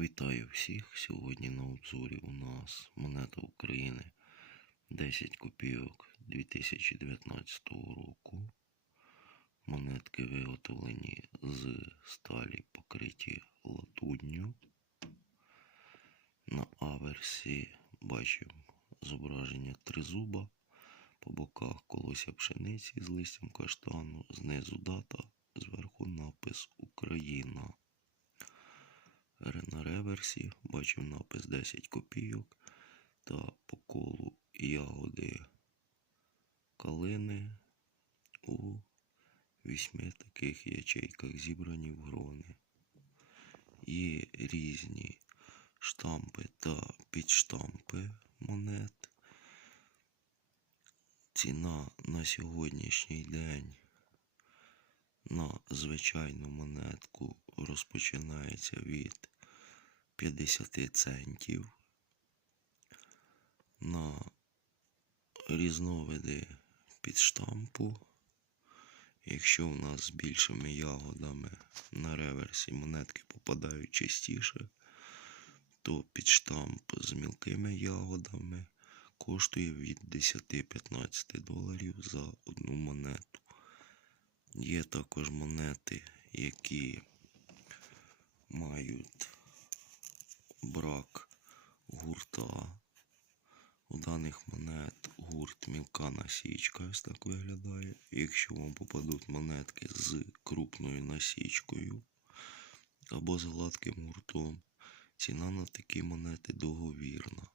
Вітаю всіх! Сьогодні на обзорі у нас монета України 10 копійок 2019 року. Монетки виготовлені з сталі покриті латунню. На аверсі бачимо зображення тризуба. По боках колося пшениці з листям каштану, знизу дата, зверху напис Україна. Реверсі бачимо напис 10 копійок та по колу ягоди калини у вісьми таких ячейках зібрані в грони. Є різні штампи та підштампи монет. Ціна на сьогоднішній день на звичайну монетку розпочинається від 50 центів. На різновиди підштампу. Якщо у нас з більшими ягодами на реверсі монетки попадають частіше, то підштамп з мілкими ягодами коштує від 10-15 доларів за одну монету. Є також монети, які мають брак гурта. У даних монет гурт мілка насічка ось так виглядає. Якщо вам попадуть монетки з крупною насічкою або з гладким гуртом, ціна на такі монети договірна.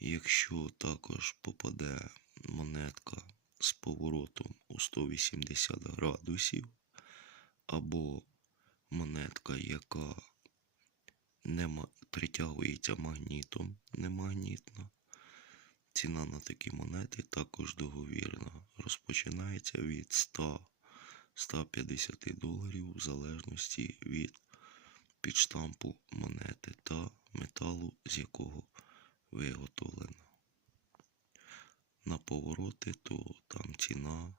Якщо також попаде монетка з поворотом у 180 градусів, або монетка, яка не притягується магнітом, не магнітна. Ціна на такі монети також договірна. Розпочинається від 100-150 доларів в залежності від підштампу монети та металу, з якого виготовлена. На повороти, то там ціна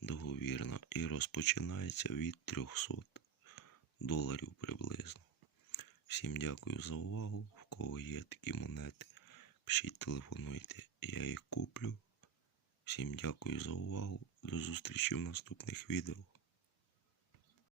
договірна і розпочинається від 300 доларів приблизно. Всім дякую за увагу. В кого є такі монети, пишіть, телефонуйте, я їх куплю. Всім дякую за увагу. До зустрічі в наступних відео.